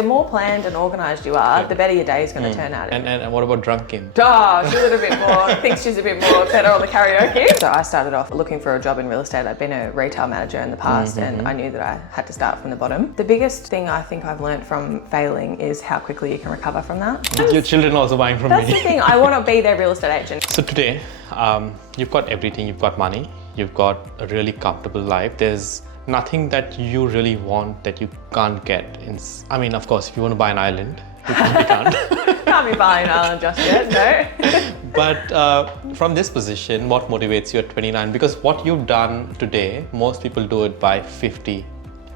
the more planned and organised you are, the better your day is going to turn out. And what about drunk Kim? Oh, she's a little bit more, thinks she's a bit more better on the karaoke. So I started off looking for a job in real estate. I'd been a retail manager in the past and I knew that I had to start from the bottom. The biggest thing I think I've learned from failing is how quickly you can recover from that. Your children are also buying from That's me. the thing, I want to be their real estate agent. So today, you've got everything. You've got money. You've got a really comfortable life. There's nothing that you really want that you can't get. I mean, of course, if you want to buy an island, you can't. Can't be buying an island just yet, no. But from this position, what motivates you at 29? Because what you've done today, most people do it by 50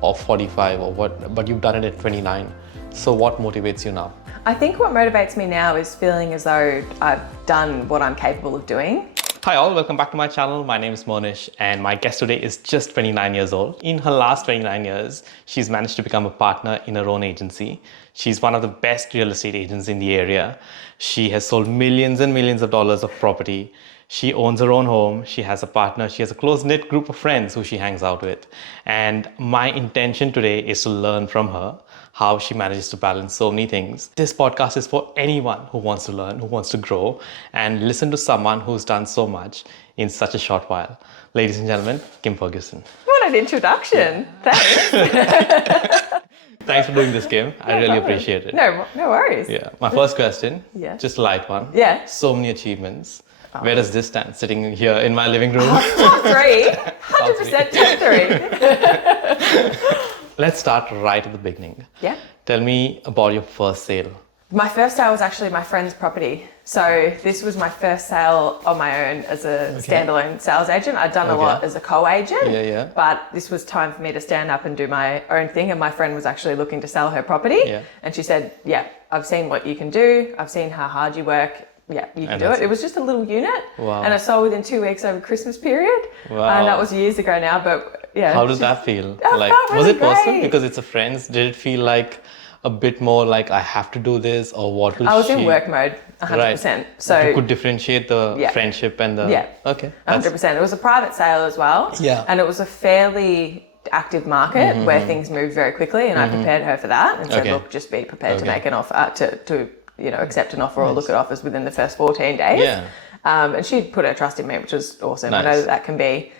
or 45 or what, but you've done it at 29. So what motivates you now? I think what motivates me now is feeling as though I've done what I'm capable of doing. Hi all, welcome back to my channel. My name is Monish and my guest today is just 29 years old. In her last 29 years, she's managed to become a partner in her own agency. She's one of the best real estate agents in the area. She has sold millions and millions of dollars of property. She owns her own home. She has a partner. She has a close-knit group of friends who she hangs out with. And my intention today is to learn from her how she manages to balance so many things. This podcast is for anyone who wants to learn, who wants to grow, and listen to someone who's done so much in such a short while. Ladies and gentlemen, Kim Ferguson. What an introduction. Thanks. Thanks for doing this, Kim. I really appreciate it. No worries. Yeah. My first question, Yeah. just a light one. Yeah. So many achievements. Where does this stand, sitting here in my living room? Top three. 100% top three. Let's start right at the beginning. Yeah. Tell me about your first sale. My first sale was actually my friend's property. So this was my first sale on my own as a standalone sales agent. I'd done a lot as a co-agent, but this was time for me to stand up and do my own thing. And my friend was actually looking to sell her property. Yeah. And she said, yeah, I've seen what you can do. I've seen how hard you work. Yeah, you can do it. It was just a little unit. Wow. And I sold within 2 weeks over Christmas period. Wow. And that was years ago now, but yeah. How did that feel? Like, was it personal great. because it's a friend's? Did it feel like a bit more like I have to do this, or what will I was in work mode 100%. Right. So you could differentiate the friendship and the okay. 100%. It was a private sale as well. Yeah. And it was a fairly active market where things moved very quickly, and I prepared her for that and said, look, just be prepared to make an offer, to accept an offer or look at offers within the first 14 days. Yeah. And she put her trust in me, which was awesome. Nice. I know that can be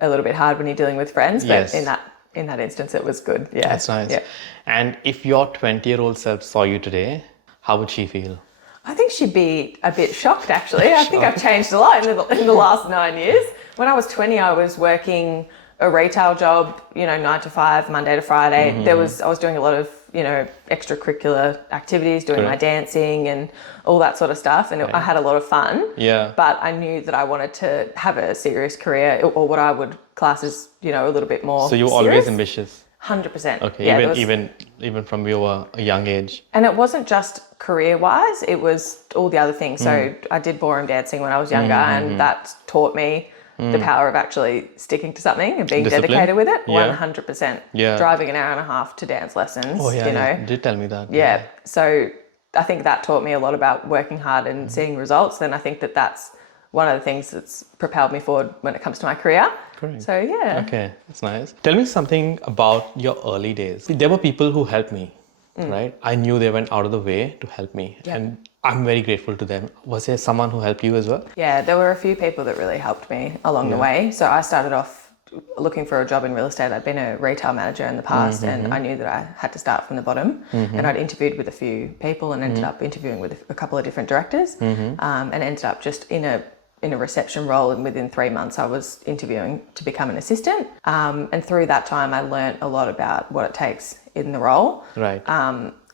a little bit hard when you're dealing with friends, but in that instance, it was good. Yeah. That's nice. Yeah. And if your 20-year-old self saw you today, how would she feel? I think she'd be a bit shocked, actually. I think I've changed a lot in the last 9 years. When I was 20, I was working a retail job, 9 to 5, Monday to Friday. I was doing a lot of, extracurricular activities, doing my dancing and all that sort of stuff. And I had a lot of fun. Yeah. But I knew that I wanted to have a serious career, or what I would class as, a little bit more So you were always ambitious? 100%. Okay, yeah, even from you were a young age. And it wasn't just career-wise, it was all the other things. So I did ballroom dancing when I was younger, and that taught me the power of actually sticking to something and being dedicated with it. 100%. Yeah. Driving an hour and a half to dance lessons. Oh yeah, you did tell me that. Yeah. So I think that taught me a lot about working hard and seeing results. And I think that that's one of the things that's propelled me forward when it comes to my career. Great. So yeah. Okay, that's nice. Tell me something about your early days. There were people who helped me, right? I knew they went out of the way to help me. Yeah. And I'm very grateful to them. Was there someone who helped you as well? Yeah, there were a few people that really helped me along the way. So I started off looking for a job in real estate. I'd been a retail manager in the past, and I knew that I had to start from the bottom. And I'd interviewed with a few people and ended up interviewing with a couple of different directors, and ended up just in a reception role. And within 3 months, I was interviewing to become an assistant. And through that time, I learned a lot about what it takes in the role. Right.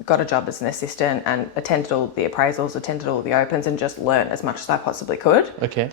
Got a job as an assistant and attended all the appraisals, attended all the opens, and just learned as much as I possibly could. Okay.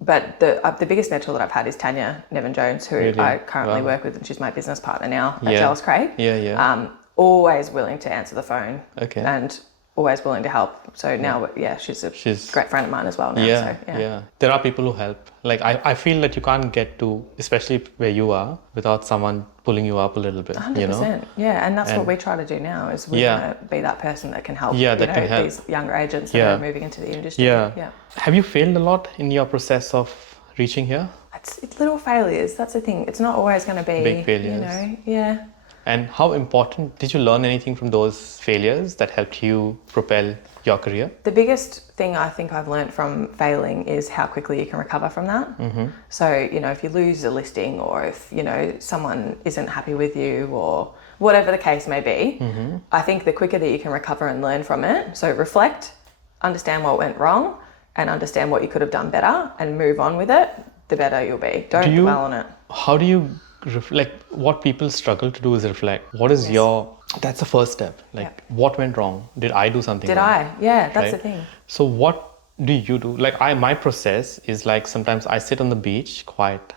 But the biggest mentor that I've had is Tanya Nevin-Jones, who I currently work with, and she's my business partner now at Jellis Craig. Yeah. Always willing to answer the phone. Okay. And always willing to help. So now, she's a great friend of mine as well now. Yeah. There are people who help. Like I feel that you can't get to, especially where you are, without someone pulling you up a little bit. 100%. Yeah, and that's what we try to do now, is we want to be that person that can help, can help these younger agents that are moving into the industry. Yeah. Have you failed a lot in your process of reaching here? It's little failures. That's the thing. It's not always going to be big failures. Yeah. And how important, did you learn anything from those failures that helped you propel your career? The biggest thing I think I've learned from failing is how quickly you can recover from that. So, if you lose a listing, or if, someone isn't happy with you, or whatever the case may be, I think the quicker that you can recover and learn from it, so reflect, understand what went wrong, and understand what you could have done better, and move on with it, the better you'll be. Don't dwell on it. How do you what people struggle to do is reflect. What is that's the first step. What went wrong? Did I do something wrong? Yeah, that's the thing. So what do you do? My process is sometimes I sit on the beach, quiet,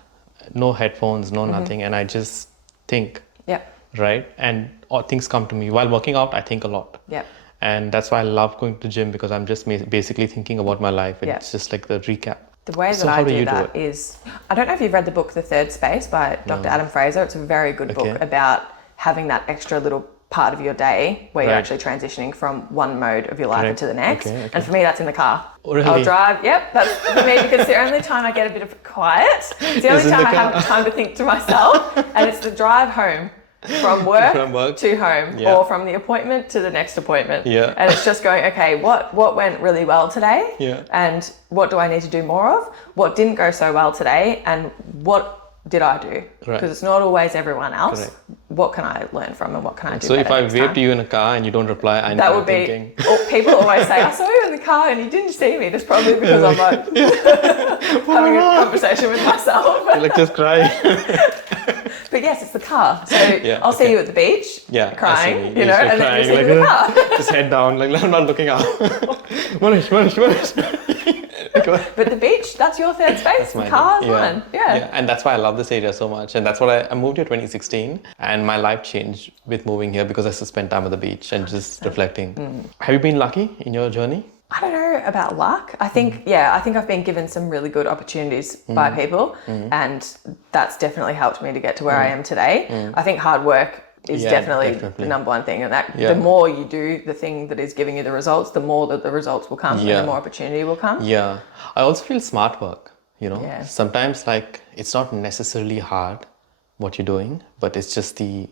no headphones, no nothing, and I just think. Yeah. Right? And things come to me. While working out, I think a lot. Yeah. And that's why I love going to the gym, because I'm just basically thinking about my life. It's just like the recap. The way that I do that is, I don't know if you've read the book The Third Space by Dr. Adam Fraser. It's a very good book about having that extra little part of your day where you're actually transitioning from one mode of your life into the next. And for me, that's in the car. Really? I'll drive. Yep, that's for me, because it's the only time I get a bit of quiet. It's the only time I have time to think to myself, and it's the drive home. From work to home, or from the appointment to the next appointment. And it's just going, okay, what went really well today? And what do I need to do more of? What didn't go so well today? And what did I do? Because it's not always everyone else. Correct. What can I learn from, and what can I do? So if I wave to you in a car and you don't reply, I know that would be thinking. People always say, I saw you in the car and you didn't see me. That's probably because I'm having a conversation with myself. You're just crying. But yes, it's the car. So I'll see you at the beach, crying, and then you see me in the car. Just head down, I'm not looking out. Manish. But the beach, that's your third space. The car is mine. Yeah. And that's why I love this area so much. And that's what I moved here 2016, and my life changed with moving here because I used to spend time at the beach and just reflecting. Have you been lucky in your journey? I don't know about luck. I think I've been given some really good opportunities by people, and that's definitely helped me to get to where I am today. I think hard work is definitely the number one thing, and the more you do the thing that is giving you the results, the more that the results will come, and the more opportunity will come. Yeah. I also feel smart work, Sometimes it's not necessarily hard what you're doing, but it's just the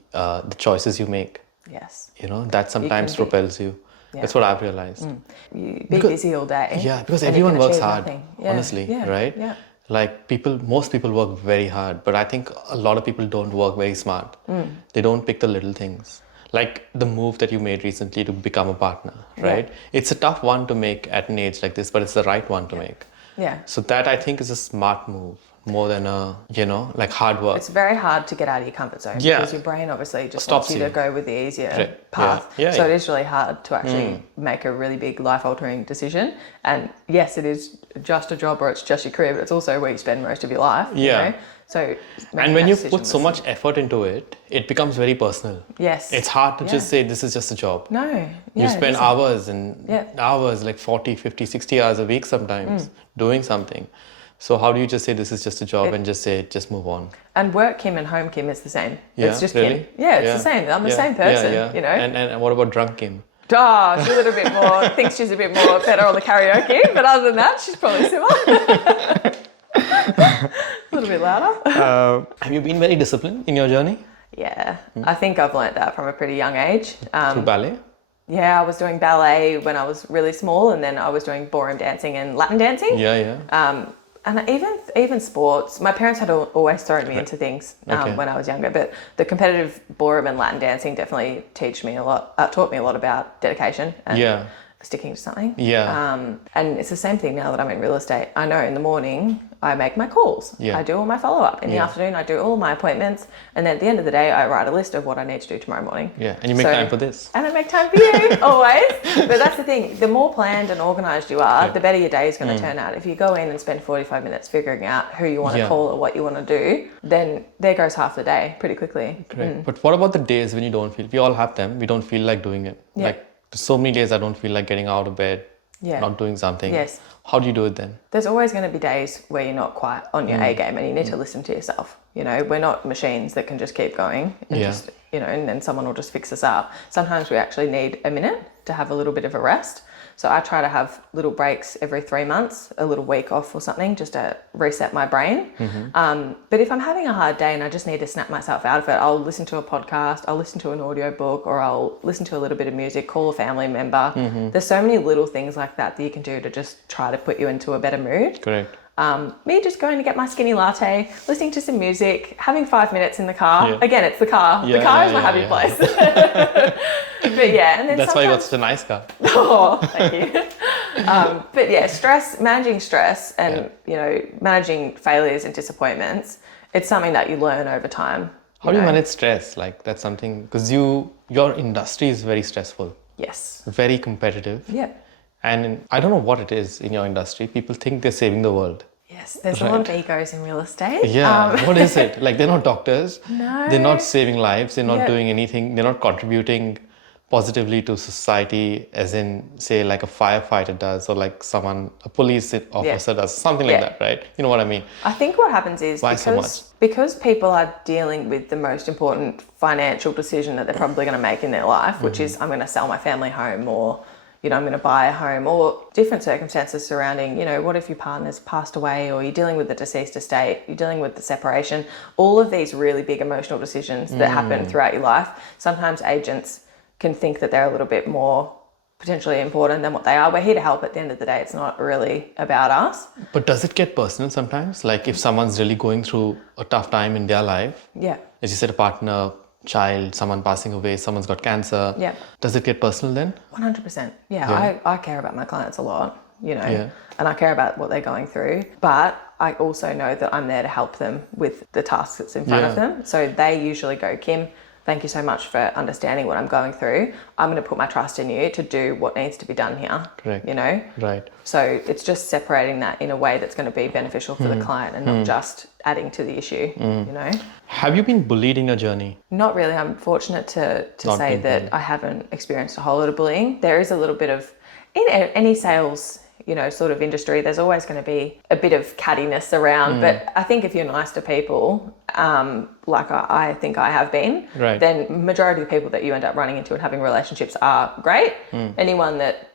choices you make. Yes. That sometimes propels you. Yeah. That's what I've realized. You be busy all day. Yeah, because everyone works hard, honestly, right? Yeah. Most people work very hard, but I think a lot of people don't work very smart. They don't pick the little things. Like the move that you made recently to become a partner, right? It's a tough one to make at an age like this, but it's the right one to make. Yeah. So that I think is a smart move. More than hard work. It's very hard to get out of your comfort zone because your brain obviously just wants you to go with the easier path. So it is really hard to actually make a really big life-altering decision. And yes, it is just a job or it's just your career, but it's also where you spend most of your life. So and when you put so much effort into it, it becomes very personal. Yes. It's hard to just say this is just a job. No. You spend hours and hours, 40, 50, 60 hours a week sometimes doing something. So how do you just say this is just a job and just move on? And work Kim and home Kim is the same. Yeah, it's just really? Kim. Yeah, it's the same. I'm the same person, And what about drunk Kim? She's a little bit more, thinks she's a bit more better on the karaoke, but other than that, she's probably similar. A little bit louder. Have you been very disciplined in your journey? Yeah, I think I've learnt that from a pretty young age. Through ballet? Yeah, I was doing ballet when I was really small, and then I was doing ballroom dancing and Latin dancing. And even sports. My parents had always thrown me into things when I was younger, but the competitive ballroom and Latin dancing definitely taught me a lot about dedication and sticking to something. And it's the same thing now that I'm in real estate. I know in the morning I make my calls. I do all my follow-up. In the afternoon I do all my appointments. And then at the end of the day I write a list of what I need to do tomorrow morning. And you make time for this. And I make time for you, always. But that's the thing. The more planned and organised you are, the better your day is going to turn out. If you go in and spend 45 minutes figuring out who you want to call or what you want to do, then there goes half the day pretty quickly. But what about the days when you don't feel? We all have them. We don't feel like doing it. So many days I don't feel like getting out of bed, not doing something. Yes. How do you do it then? There's always going to be days where you're not quite on your A game, and you need to listen to yourself. We're not machines that can just keep going and just, and then someone will just fix us up. Sometimes we actually need a minute to have a little bit of a rest. So I try to have little breaks every 3 months, a little week off or something, just to reset my brain. But if I'm having a hard day and I just need to snap myself out of it, I'll listen to a podcast, I'll listen to an audiobook, or I'll listen to a little bit of music, call a family member. There's so many little things like that you can do to just try to put you into a better mood. Correct. Me just going to get my skinny latte, listening to some music, having 5 minutes in the car. Yeah. Again, it's the car. Yeah, the car is my happy place. But yeah, and then that's why you got such a nice car. Oh, thank you. But yeah, managing stress and, managing failures and disappointments, it's something that you learn over time. How do you manage stress? Like that's something, because your industry is very stressful. Yes. Very competitive. Yeah. And I don't know what it is in your industry. People think they're saving the world. Yes, there's a lot of egos in real estate. Yeah, what is it? Like they're not doctors. No. They're not saving lives. They're not doing anything. They're not contributing positively to society, as in, say, like a firefighter does, or like a police officer does, something like that, right? You know what I mean? I think what happens is because people are dealing with the most important financial decision that they're probably going to make in their life, which is I'm going to sell my family home, or I'm going to buy a home, or different circumstances surrounding, what if your partner's passed away, or you're dealing with the deceased estate, you're dealing with the separation, all of these really big emotional decisions that happen throughout your life. Sometimes agents can think that they're a little bit more potentially important than what they are. We're here to help at the end of the day. It's not really about us. But does it get personal sometimes? Like if someone's really going through a tough time in their life, as you said, a partner, child, someone passing away, someone's got cancer. Yeah. Does it get personal then? 100%. Yeah. I care about my clients a lot, and I care about what they're going through. But I also know that I'm there to help them with the tasks that's in front of them. So they usually go, Kim, thank you so much for understanding what I'm going through. I'm going to put my trust in you to do what needs to be done here. Correct. Right. So it's just separating that in a way that's going to be beneficial for the client and not just adding to the issue, Have you been bullied in your journey? Not really. I'm fortunate to say that I haven't experienced a whole lot of bullying. There is a little bit of, in any sales sort of industry, there's always going to be a bit of cattiness around. But I think if you're nice to people, like I think I have been, then majority of people that you end up running into and having relationships are great. Anyone that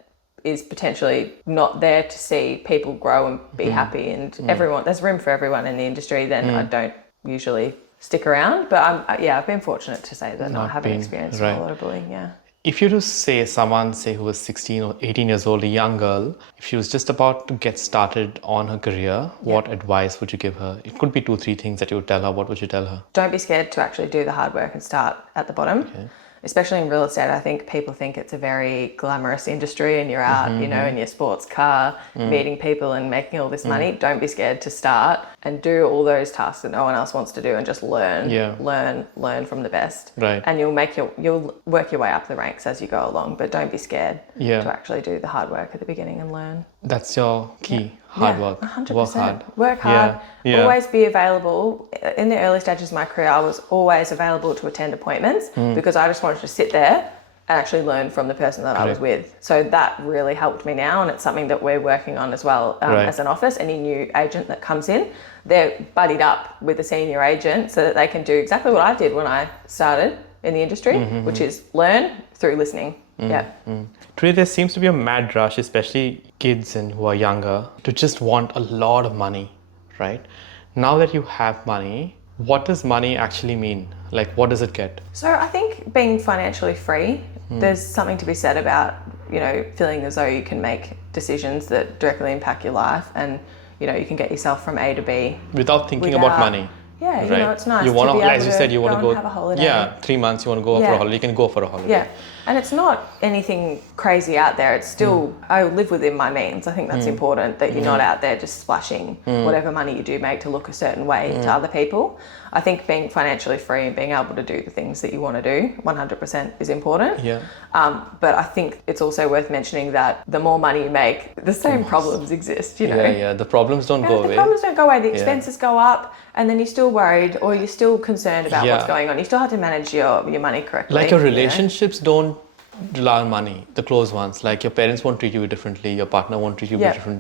is potentially not there to see people grow and be happy and everyone, there's room for everyone in the industry, then I don't usually stick around. But I've been fortunate to say that I haven't experienced a lot of bullying. Yeah. If you were to say someone, who was 16 or 18 years old, a young girl, if she was just about to get started on her career, what advice would you give her? It could be 2-3 things that you would tell her. What would you tell her? Don't be scared to actually do the hard work and start at the bottom. Okay. Especially in real estate, I think people think it's a very glamorous industry and you're out, in your sports car, meeting people and making all this money. Don't be scared to start and do all those tasks that no one else wants to do and just learn from the best. Right. And you'll work your way up the ranks as you go along, but don't be scared to actually do the hard work at the beginning and learn. That's your key. Hard work. 100%. Work hard. Always be available. In the early stages of my career, I was always available to attend appointments because I just wanted to sit there and actually learn from the person that I was with. So that really helped me now, and it's something that we're working on as well as an office. Any new agent that comes in, they're buddied up with a senior agent so that they can do exactly what I did when I started in the industry, which is learn through listening. Today there seems to be a mad rush, especially kids and who are younger, to just want a lot of money, right? Now that you have money, what does money actually mean? Like, what does it get? So I think being financially free, there's something to be said about, feeling as though you can make decisions that directly impact your life and, you can get yourself from A to B. Without thinking about money. Yeah, right? It's nice you wanna, to be able as you said, you want to go have a holiday. Yeah, 3 months you want to go for a holiday, you can go for a holiday. Yeah, and it's not anything crazy out there. It's still, I live within my means. I think that's important, that you're not out there just splashing whatever money you do make to look a certain way to other people. I think being financially free and being able to do the things that you want to do 100% is important. Yeah. But I think it's also worth mentioning that the more money you make, the same problems exist, Yeah, the problems don't go away. The problems don't go away. The expenses go up, and then you're still worried or you're still concerned about what's going on. You still have to manage your money correctly. Like your relationships don't rely on money, the close ones. Like your parents won't treat you differently, your partner won't treat you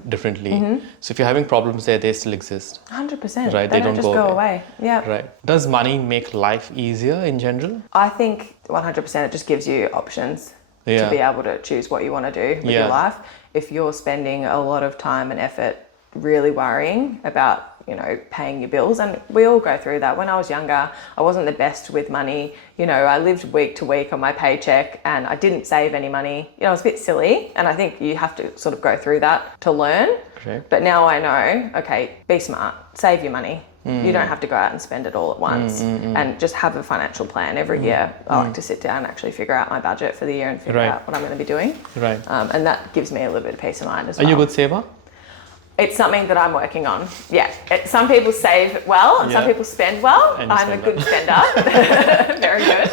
differently. So if you're having problems there, they still exist. 100%. Right, they don't just go away. Yeah. Right. Does money make life easier in general? I think 100% it just gives you options. to be able to choose what you want to do with your life. If you're spending a lot of time and effort really worrying about, you know, paying your bills, and we all go through that. When I was younger, I wasn't the best with money. You know, I lived week to week on my paycheck and I didn't save any money. You know, I was a bit silly, and I think you have to sort of go through that to learn. Correct. But now I know, okay, be smart, save your money. You don't have to go out and spend it all at once, and just have a financial plan every year. I like to sit down and actually figure out my budget for the year and figure out what I'm going to be doing. Right. And that gives me a little bit of peace of mind as well. Are you a good saver? It's something that I'm working on. Yeah. Some people save well and some people spend well. I'm a good spender. Very good.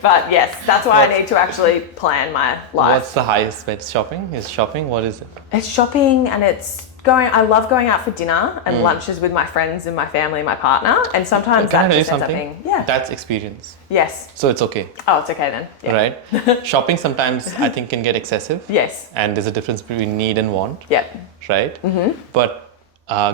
But yes, that's why I need to actually plan my life. What's the highest spend? Shopping? Is shopping? What is it? It's shopping, and it's I love going out for dinner and lunches with my friends and my family and my partner. And sometimes that just ends up being, that's experience. Yes. So it's okay. Oh, it's okay then. Yeah. Right? Shopping sometimes I think can get excessive. Yes. And there's a difference between need and want. Yeah. Right? Mm-hmm. But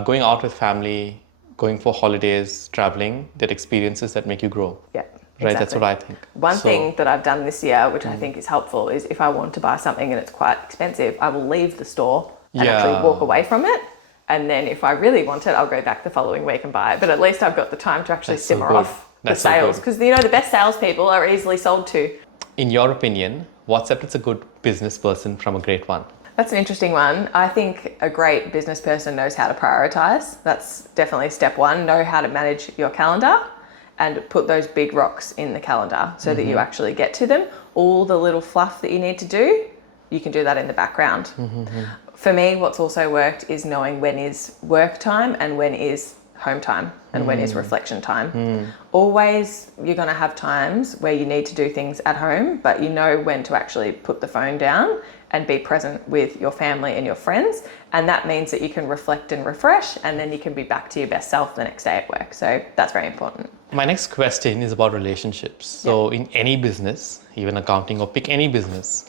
going out with family, going for holidays, traveling, they're experiences that make you grow. Yeah. Right, Exactly. that's what I think. One thing that I've done this year, which I think is helpful, is if I want to buy something and it's quite expensive, I will leave the store and actually walk away from it. And then if I really want it, I'll go back the following week and buy it. But at least I've got the time to actually simmer off the sales. Because, you know, the best salespeople are easily sold to. In your opinion, what separates a good business person from a great one? That's an interesting one. I think a great business person knows how to prioritize. That's definitely step one. Know how to manage your calendar and put those big rocks in the calendar so that you actually get to them. All the little fluff that you need to do, you can do that in the background. For me, what's also worked is knowing when is work time and when is home time and when is reflection time. Always you're going to have times where you need to do things at home, but you know when to actually put the phone down and be present with your family and your friends. And that means that you can reflect and refresh, and then you can be back to your best self the next day at work. So that's very important. My next question is about relationships. So in any business, even accounting or pick any business,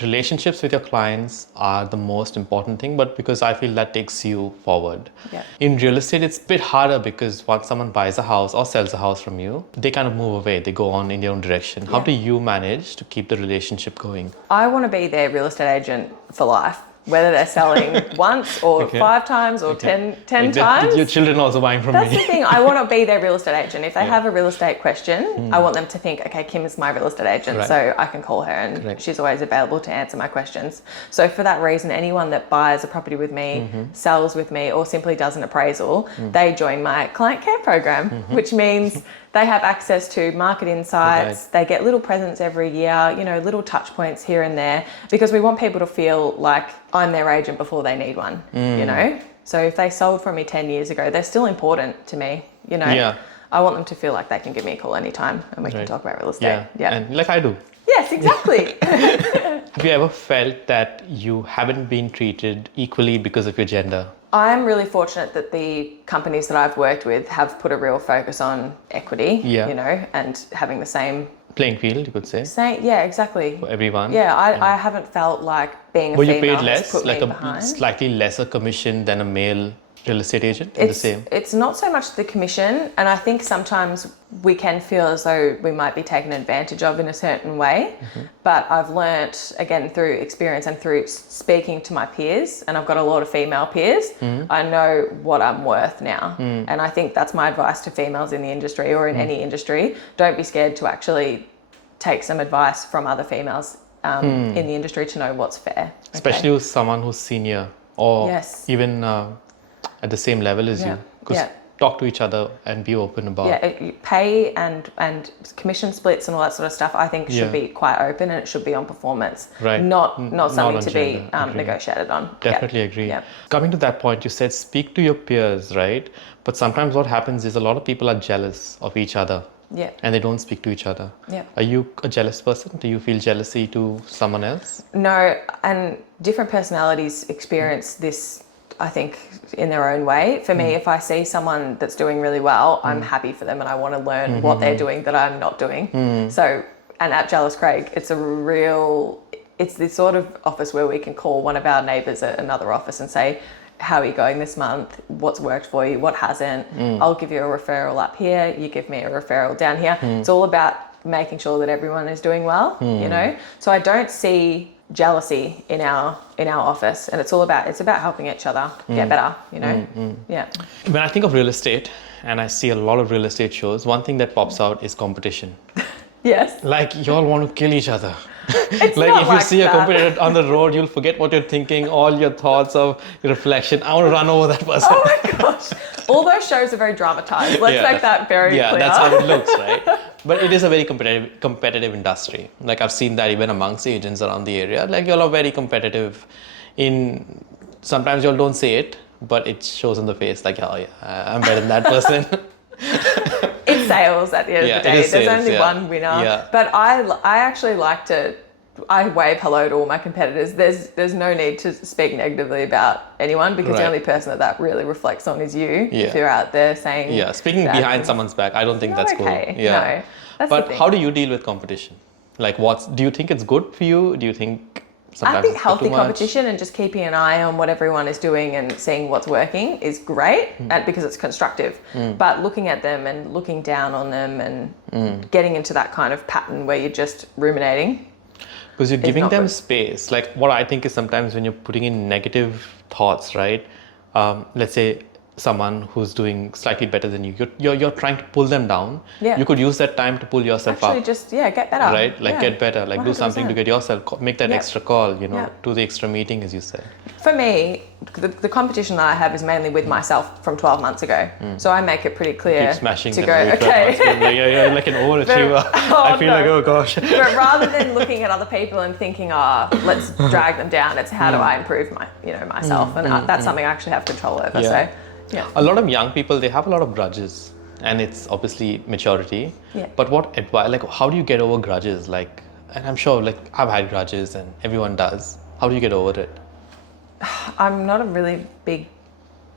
relationships with your clients are the most important thing, but because I feel that takes you forward. Yeah. In real estate, it's a bit harder because once someone buys a house or sells a house from you, they kind of move away, they go on in their own direction. How do you manage to keep the relationship going? I want to be their real estate agent for life. Whether they're selling once or 5 times or 10 times. Your children also buying from That's me. the thing. I want to be their real estate agent. If they have a real estate question, I want them to think, okay, Kim is my real estate agent, so I can call her and she's always available to answer my questions. So for that reason, anyone that buys a property with me, sells with me, or simply does an appraisal, they join my client care program, which means they have access to market insights. They get little presents every year, you know, little touch points here and there, because we want people to feel like I'm their agent before they need one, you know? So if they sold from me 10 years ago, they're still important to me, you know? Yeah. I want them to feel like they can give me a call anytime and we can talk about real estate. Yeah, and like I do. Yes, exactly. Have you ever felt that you haven't been treated equally because of your gender? I'm really fortunate that the companies that I've worked with have put a real focus on equity, you know, and having the same playing field, you could say. Yeah, exactly. For everyone. Yeah, I haven't felt like being a Were female you paid has less, put like me a behind. slightly lesser commission than a male real estate agent? The same? It's not so much the commission, and I think sometimes we can feel as though we might be taken advantage of in a certain way, but I've learnt, again, through experience and through speaking to my peers, and I've got a lot of female peers, I know what I'm worth now. And I think that's my advice to females in the industry or in any industry. Don't be scared to actually take some advice from other females in the industry to know what's fair. Especially with someone who's senior or even at the same level as you. Because talk to each other and be open about pay and commission splits and all that sort of stuff, I think should be quite open, and it should be on performance, not something to be negotiated on. Definitely agree. Coming to that point, you said speak to your peers, right? But sometimes what happens is a lot of people are jealous of each other. And they don't speak to each other. Are you a jealous person? Do you feel jealousy to someone else? No, and different personalities experience this, I think, in their own way. For me, if I see someone that's doing really well, I'm happy for them and I want to learn what they're doing that I'm not doing. So, and at Jellis Craig, it's the sort of office where we can call one of our neighbours at another office and say, how are you going this month? What's worked for you? What hasn't? I'll give you a referral up here. You give me a referral down here. It's all about making sure that everyone is doing well, you know? So I don't see jealousy in our office, and it's about helping each other get better, you know? Yeah. When I think of real estate and I see a lot of real estate shows, one thing that pops out is competition. Yes. Like you all want to kill each other. It's like not if you like see that. a competitor on the road, you'll forget what you're thinking, all your thoughts of your reflection. I want to run over that person. Oh my gosh. All those shows are very dramatized. Let's make that very clear. Yeah, that's how it looks, right? But it is a very competitive industry. Like I've seen that even amongst agents around the area. Like y'all are very competitive sometimes y'all don't say it, but it shows on the face like, oh yeah, I'm better than that person. It's sales at the end of the day. There's sales, only one winner. Yeah. But I actually like to, I wave hello to all my competitors. There's no need to speak negatively about anyone, because the only person that really reflects on is you. Yeah. If you're out there saying... Yeah, speaking behind someone's back, I don't think that's cool. Okay. Yeah. No, that's but the thing. how do you deal with competition? Like do you think it's good for you? Do you think sometimes I think it's healthy too much? competition and just keeping an eye on what everyone is doing and seeing what's working is great, and because it's constructive. But looking at them and looking down on them and getting into that kind of pattern where you're just ruminating. Because you're giving not them good. space. Like what I think is sometimes when you're putting in negative thoughts, right? Let's say someone who's doing slightly better than you, you're trying to pull them down. Yeah. You could use that time to pull yourself Actually, up. just, get better. Right? Like get better. Like do something to 100%. get yourself, make that extra call, Yep. do the extra meeting as you said. For me, the competition that I have is mainly with myself from 12 months ago. So I make it pretty clear Keep smashing to them go, every 12 okay. months. Like, you're like an overachiever. I feel like, oh gosh. But rather than looking at other people and thinking, let's drag them down, it's how do I improve myself? And that's something I actually have control over. Yeah. So, yeah. A lot of young people, they have a lot of grudges, and it's obviously maturity. Yeah. But what advice, like how do you get over grudges? Like, and I'm sure like I've had grudges and everyone does. How do you get over it? I'm not a really big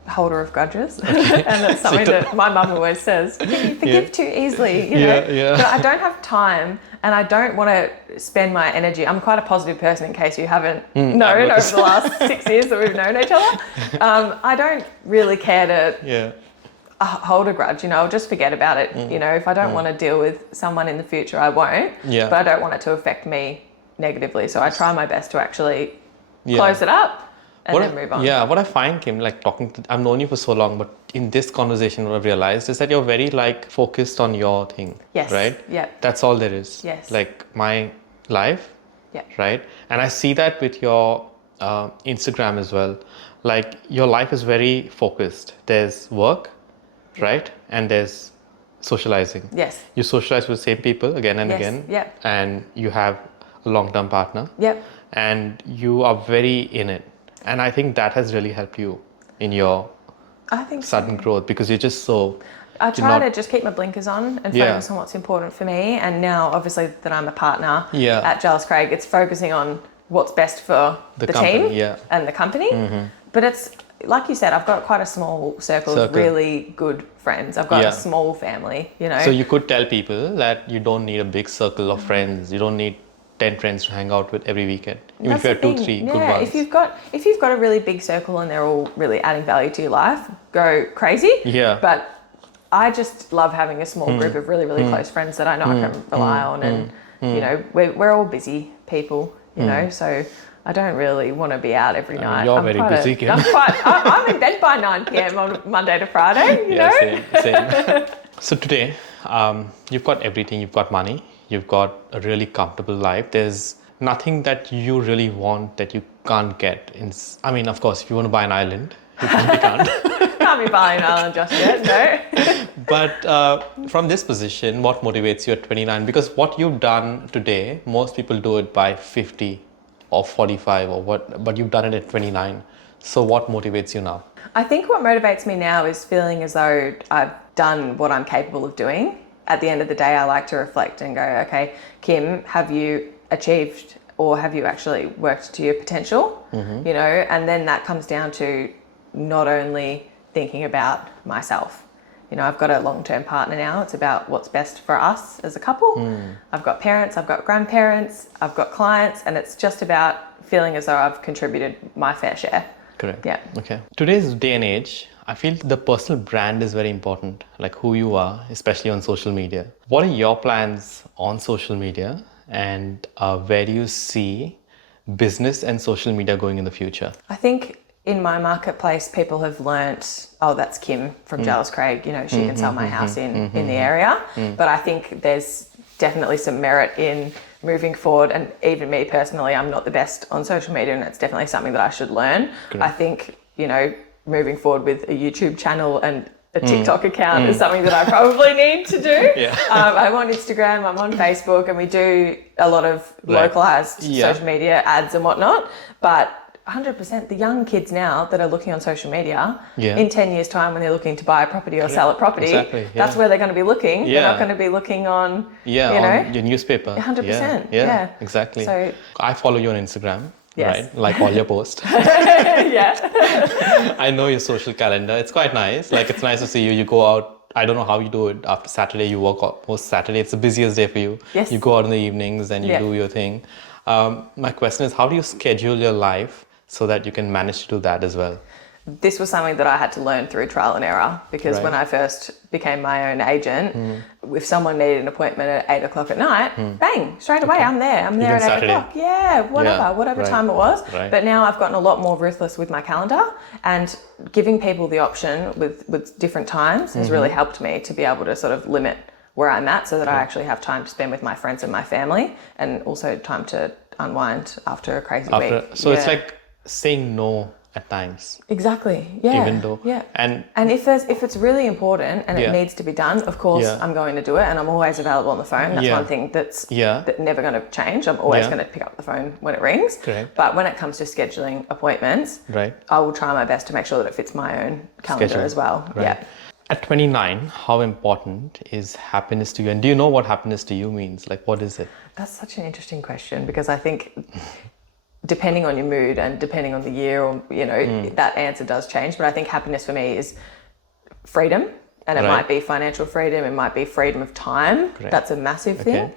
holder of grudges. And that's something that my mum always says, you forgive too easily, you know. Yeah. But I don't have time, and I don't want to spend my energy. I'm quite a positive person, in case you haven't known over the last 6 years that we've known each other. I don't really care to hold a grudge, I'll just forget about it. If I don't want to deal with someone in the future, I won't. Yeah. But I don't want it to affect me negatively. So I try my best to actually close it up and then move on. Yeah, what I find, Kim, like I've known you for so long, but in this conversation, what I've realized is that you're very like focused on your thing. Yes. Right? Yeah. That's all there is. Yes. Like my life. Yeah. Right? And I see that with your Instagram as well. Like your life is very focused. There's work, right? And there's socializing. Yes. You socialize with the same people again and Yes. again. Yeah. And you have a long-term partner. Yep. And you are very in it. And I think that has really helped you in your I think so. sudden growth, because you're just so... I try to just keep my blinkers on and Yeah. focus on what's important for me. And now, obviously, that I'm a partner Yeah. at Jellis Craig, it's focusing on what's best for the company, team and the company. But it's, like you said, I've got quite a small circle of really good friends. I've got a small family, So you could tell people that you don't need a big circle of friends. You don't need 10 friends to hang out with every weekend. Even if you have 2, 3 good ones. If you've got a really big circle and they're all really adding value to your life, go crazy. Yeah. But I just love having a small group of really, really close friends that I know I can rely on. And, we're all busy people, so I don't really want to be out every night. You're very busy, Kim. I'm in bed by 9 p.m. on Monday to Friday, you know? Same. So today, you've got everything. You've got money. You've got a really comfortable life. There's nothing that you really want that you can't get. Of course, if you want to buy an island, you probably can't. Can't be buying an island just yet, no. But from this position, what motivates you at 29? Because what you've done today, most people do it by 50 or 45 or what, but you've done it at 29. So what motivates you now? I think what motivates me now is feeling as though I've done what I'm capable of doing. At the end of the day, I like to reflect and go, okay, Kim, have you achieved or have you actually worked to your potential? And then that comes down to not only thinking about myself. I've got a long-term partner now. It's about what's best for us as a couple. I've got parents, I've got grandparents, I've got clients, and it's just about feeling as though I've contributed my fair share. Correct. Yeah. Okay. Today's day and age, I feel the personal brand is very important, like who you are, especially on social media. What are your plans on social media, and where do you see business and social media going in the future? I think in my marketplace, people have learnt, oh, that's Kim from Jellis Craig, you know, she can sell my house in the area. But I think there's definitely some merit in moving forward, and even me personally, I'm not the best on social media, and it's definitely something that I should learn. I think, you know, moving forward with a YouTube channel and a TikTok account is something that I probably need to do. I'm on Instagram, I'm on Facebook, and we do a lot of localized social media ads and whatnot. But 100%, the young kids now that are looking on social media, in 10 years' time when they're looking to buy a property or sell a property, that's where they're going to be looking. They're not going to be looking on, you know, on your newspaper. 100%. Yeah, exactly. So I follow you on Instagram. Yes. Right, like all your posts. I know your social calendar. It's quite nice. Like, it's nice to see you. You go out. I don't know how you do it. After Saturday, you work out. Post Saturday, it's the busiest day for you. Yes. You go out in the evenings and you do your thing. My question is, how do you schedule your life so that you can manage to do that as well? This was something that I had to learn through trial and error, because when I first became my own agent, if someone needed an appointment at 8 o'clock at night, bang, straight away, I'm there. I'm there at 8 o'clock. Yeah, whatever time it was. But now I've gotten a lot more ruthless with my calendar, and giving people the option with different times has really helped me to be able to sort of limit where I'm at, so that I actually have time to spend with my friends and my family, and also time to unwind after a crazy week. So it's like saying no at times. Exactly. Yeah. Even though. Yeah. And if it's really important and it needs to be done, of course I'm going to do it, and I'm always available on the phone. That's one thing that's never going to change. I'm always going to pick up the phone when it rings. Correct. But when it comes to scheduling appointments, I will try my best to make sure that it fits my own calendar as well. Yeah. At 29, how important is happiness to you? And do you know what happiness to you means? Like, what is it? That's such an interesting question, because I think depending on your mood and depending on the year, or, you know, that answer does change. But I think happiness for me is freedom, and it might be financial freedom, it might be freedom of time. That's a massive thing.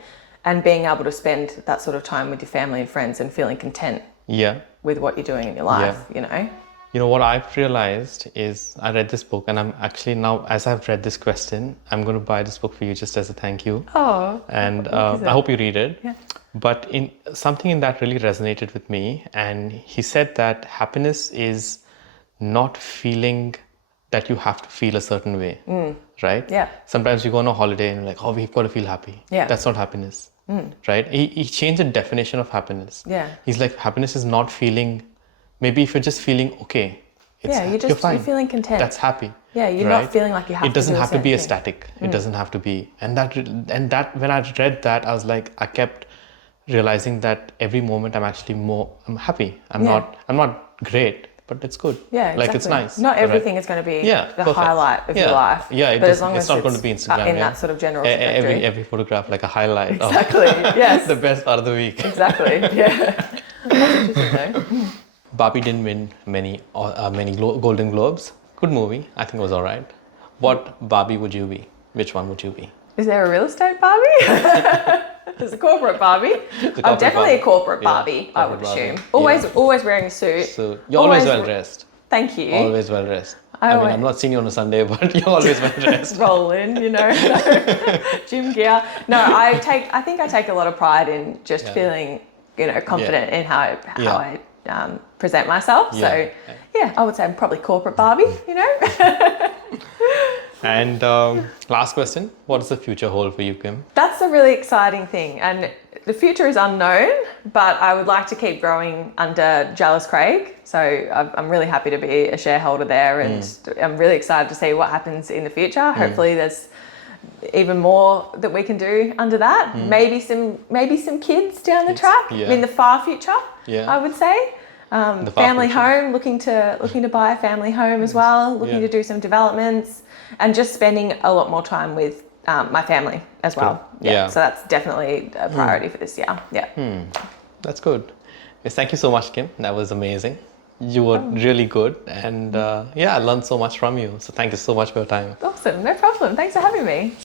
And being able to spend that sort of time with your family and friends and feeling content with what you're doing in your life, you know. You know, what I've realized is, I read this book, and I'm actually now, as I've read this question, I'm going to buy this book for you just as a thank you. Oh. And I hope you read it. Yeah. But something in that really resonated with me. And he said that happiness is not feeling that you have to feel a certain way, right? Yeah. Sometimes you go on a holiday and you're like, oh, we've got to feel happy. Yeah. That's not happiness, right? He changed the definition of happiness. Yeah. He's like, happiness is not feeling, maybe if you're just feeling okay. You're feeling content. That's happy. Yeah, you're not feeling like you have to. It doesn't do have to be a thing. static. It doesn't have to be. And that when I read that, I was like, I kept realizing that every moment I'm happy. I'm not great, but it's good. Yeah, exactly. Like, it's nice. Not everything is going to be the highlight of your life. Yeah, but as long as it's not going to be Instagram. In that sort of general trajectory. Every photograph like a highlight. Exactly. Yes. The best part of the week. Exactly. Yeah. That's interesting though. Barbie didn't win many Golden Globes. Good movie. I think it was all right. What Barbie would you be? Which one would you be? Is there a real estate Barbie? There's a corporate Barbie. I'm definitely a corporate Barbie, I would assume. Always wearing a suit. So you're always well dressed. Thank you. Always well dressed. I mean, I'm not seeing you on a Sunday, but you're always well dressed. Roll in, you know, gym gear. No, I think I take a lot of pride in just feeling, you know, confident in how I present myself. So I would say I'm probably corporate Barbie, you know. And last question, what does the future hold for you, Kim? That's a really exciting thing, and the future is unknown, but I would like to keep growing under Jellis Craig. So I'm really happy to be a shareholder there, and I'm really excited to see what happens in the future. Hopefully there's even more that we can do under that. Maybe some kids down the track in the far future, I would say. The family home, looking to buy a family home as well, looking to do some developments, and just spending a lot more time with my family as well. So that's definitely a priority for this year. That's good. Yes, thank you so much, Kim. That was amazing. You were really good, and I learned so much from you. So thank you so much for your time. Awesome, no problem. Thanks for having me.